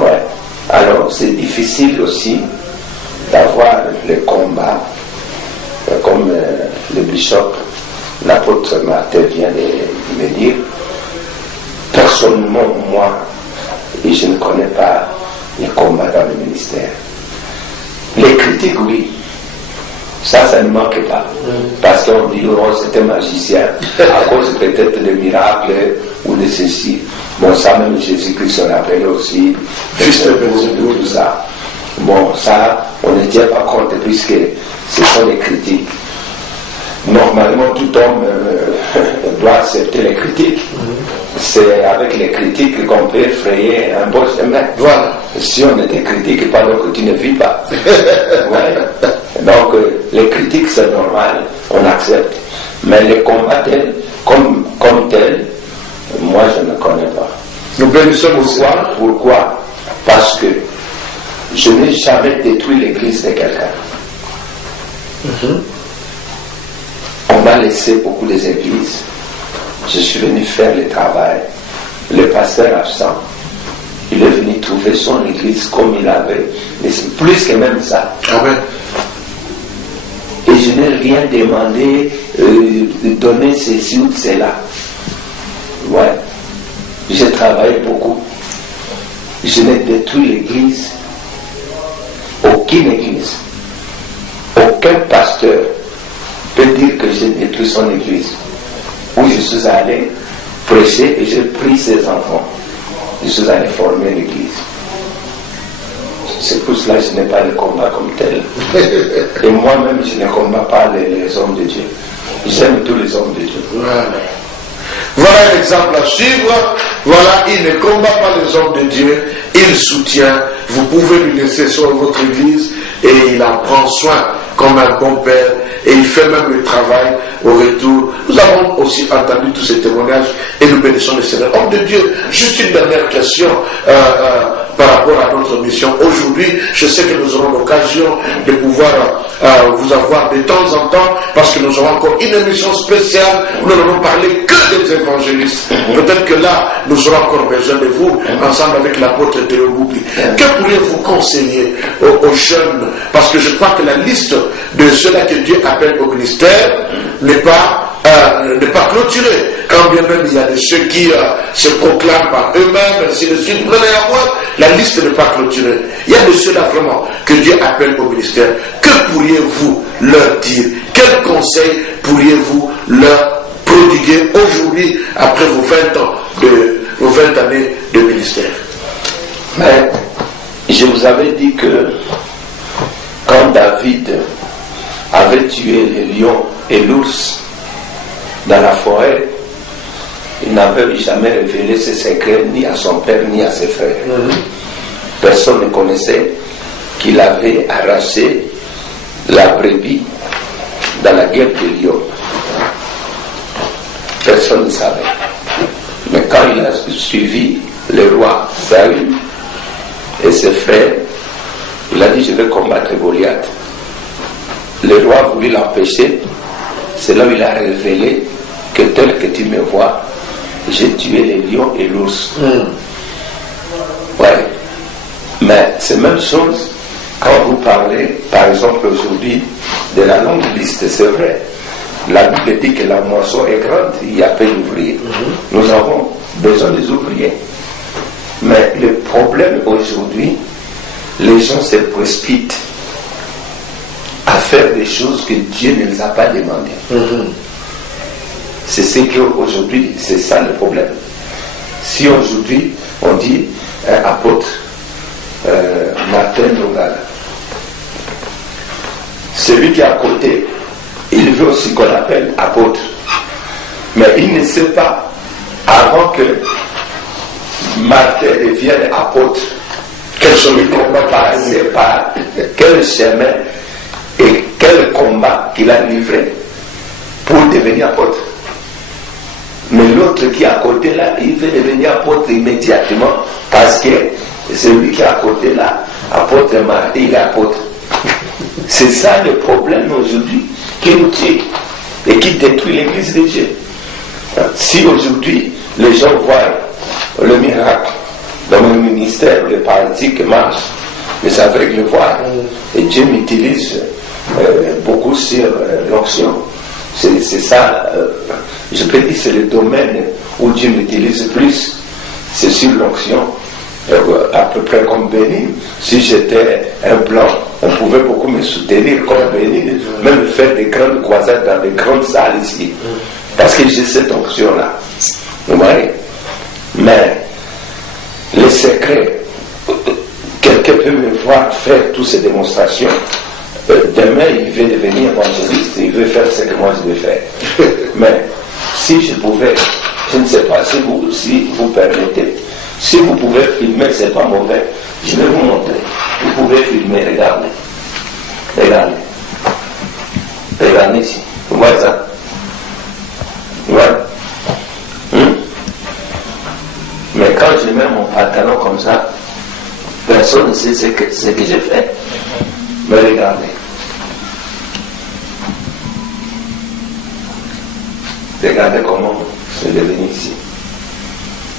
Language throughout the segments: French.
Ouais. Alors c'est difficile aussi d'avoir les combats, comme le bishop, l'apôtre Martin vient de me dire. Personnellement, moi, et je ne connais pas les combats dans le ministère. Les critiques, oui. Ça ne manque pas. Parce qu'on dit, oh, c'est un magicien, à cause peut-être de miracles ou de ceci. Bon, ça, même Jésus-Christ se rappelle aussi. Fils de Belzébuth, tout ça. Bon, ça, on ne tient pas compte puisque ce sont les critiques. Normalement, tout homme doit accepter les critiques. C'est avec les critiques qu'on peut effrayer un beau chemin. Voilà. Si on était critique, pardon que tu ne vis pas. Ouais. Donc, les critiques, c'est normal, on accepte. Mais les combats tels, comme tels, moi, je ne connais pas. Nous bénissons Pourquoi? Parce que je n'ai jamais détruit l'église de quelqu'un. On m'a laissé beaucoup des églises. Je suis venu faire le travail. Le pasteur absent, il est venu trouver son église comme il avait. Plus que même ça. Amen. Et je n'ai rien demandé de donner ceci ou cela. Ouais. J'ai travaillé beaucoup. Je n'ai détruit l'église. Aucune église. Aucun pasteur peut dire que j'ai détruit son église. Où je suis allé prêcher et j'ai pris ses enfants. Je suis allé former l'église. C'est pour cela que je n'ai pas de combat comme tel. Et moi-même, je ne combats pas les hommes de Dieu. J'aime tous les hommes de Dieu. Voilà un exemple à suivre. Voilà, il ne combat pas les hommes de Dieu, il soutient. Vous pouvez lui laisser sur votre église et il en prend soin comme un bon père et il fait même le travail au retour. Nous avons aussi entendu tous ces témoignages et nous bénissons le Seigneur. Homme de Dieu, juste une dernière question par rapport à notre mission. Aujourd'hui, je sais que nous aurons l'occasion de pouvoir vous avoir de temps en temps parce que nous aurons encore une émission spéciale où nous n'allons parler que des évangélistes. Peut-être que là, nous aurons encore besoin de vous ensemble avec l'apôtre Théo Boubi. Que pourriez-vous conseiller aux jeunes? Parce que je crois que la liste de ceux-là que Dieu appelle au ministère n'est pas clôturée. Quand bien même il y a de ceux qui se proclament par eux-mêmes, ainsi de suite, prenez à voir, la liste n'est pas clôturée. Il y a de ceux-là vraiment que Dieu appelle au ministère. Que pourriez-vous leur dire? Quels conseils pourriez-vous leur prodiguer aujourd'hui après vos 20 années de ministère? Mais je vous avais dit que quand David avait tué les lions et l'ours dans la forêt, il n'avait jamais révélé ses secrets ni à son père ni à ses frères. Personne ne connaissait qu'il avait arraché la brebis dans la guerre des lions. Personne ne savait. Mais quand il a suivi le roi Saül et ses frères, il a dit: je vais combattre Goliath. Le roi voulait l'empêcher. C'est là où il a révélé que tel que tu me vois, j'ai tué les lions et l'ours. Ouais. Mais c'est la même chose quand vous parlez, par exemple aujourd'hui, de la longue liste, c'est vrai. La Bible dit que la moisson est grande, il y a peu d'ouvriers. Nous avons besoin des ouvriers. Mais le problème aujourd'hui, les gens se précipitent à faire des choses que Dieu ne les a pas demandées. C'est ce qu'aujourd'hui, c'est ça le problème. Si aujourd'hui on dit apôtre Martin Longala, celui qui est à côté, il veut aussi qu'on l'appelle apôtre, mais il ne sait pas avant que Martin devienne apôtre quels sont les combats passés par quel chemin et quel combat qu'il a livré pour devenir apôtre. Mais l'autre qui est à côté là, il veut devenir apôtre immédiatement parce que celui qui est à côté là, apôtre Martin, il est apôtre. C'est ça le problème aujourd'hui qui nous tue et qui détruit l'église de Dieu. Si aujourd'hui les gens voient le miracle Dans mon ministère, les paralytiques marchent, mais c'est avec le voile. Et Dieu m'utilise beaucoup sur l'onction. C'est ça, je peux dire, c'est le domaine où Dieu m'utilise plus, c'est sur l'onction. À peu près comme Béni, si j'étais un blanc, on pouvait beaucoup me soutenir comme Béni, même faire des grandes croisades dans des grandes salles ici, parce que j'ai cette onction-là. Vous voyez? Mais le secret, quelqu'un peut me voir faire toutes ces démonstrations. Demain, il veut devenir évangéliste, il veut faire ce que moi je vais faire. Mais si je pouvais, je ne sais pas si vous permettez, si vous pouvez filmer, c'est pas mauvais, je vais vous montrer. Vous pouvez filmer, regardez. Regardez. Regardez ici. Vous voyez ça? Vous voyez? Mais quand je mets mon pantalon comme ça, personne ne sait ce que j'ai fait. Mais regardez. Regardez comment c'est devenu ici.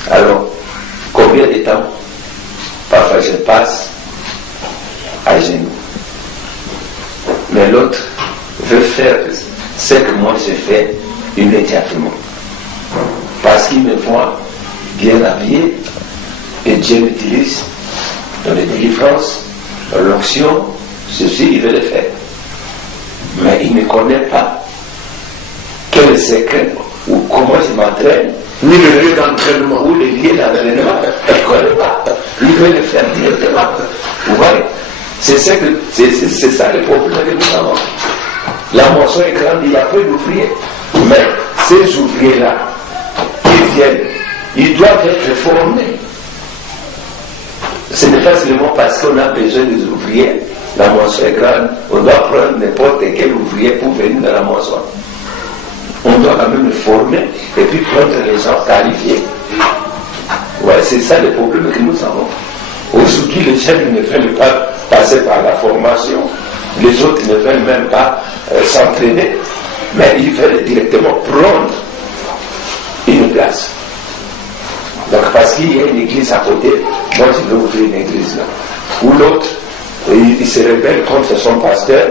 Alors, combien de temps parfois je passe à genoux. Mais l'autre veut faire ce que moi j'ai fait immédiatement. Parce qu'il me voit bien habillé et Dieu m'utilise dans les délivrances, dans l'onction, ceci il veut le faire. Mais il ne connaît pas quel secret ou comment je m'entraîne, ni le lieu d'entraînement. ou le lieu d'entraînement. Il ne connaît pas. Il veut le faire directement. Vous voyez, c'est ça le problème que nous avons. La moisson est grande, il y a peu d'ouvriers. Mais ces ouvriers-là, qui viennent, ils doivent être formés. Ce n'est pas seulement parce qu'on a besoin des ouvriers, la moisson est grande, on doit prendre n'importe quel ouvrier pour venir dans la moisson. On doit quand même le former et puis prendre les gens qualifiés. Ouais, c'est ça le problème que nous avons. Aujourd'hui, les gens ne veulent pas passer par la formation, les autres ne veulent même pas s'entraîner, mais ils veulent directement prendre une place. Donc parce qu'il y a une église à côté, moi je vais ouvrir une église là. Ou l'autre, il se rebelle contre son pasteur,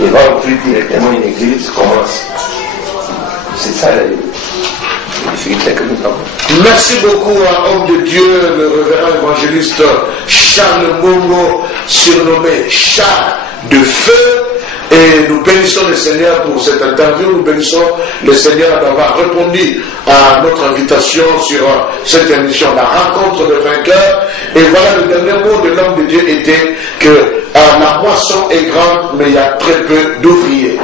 il va ouvrir directement une église, commence. C'est ça la difficulté que nous avons. Merci beaucoup à l'homme de Dieu, le révérend évangéliste Charles Mongo, surnommé Charles de Feu. Et nous bénissons le Seigneur pour cette interview, nous bénissons le Seigneur d'avoir répondu à notre invitation sur cette émission, la rencontre de vainqueurs. Et voilà, le dernier mot de l'homme de Dieu était que la moisson est grande, mais il y a très peu d'ouvriers.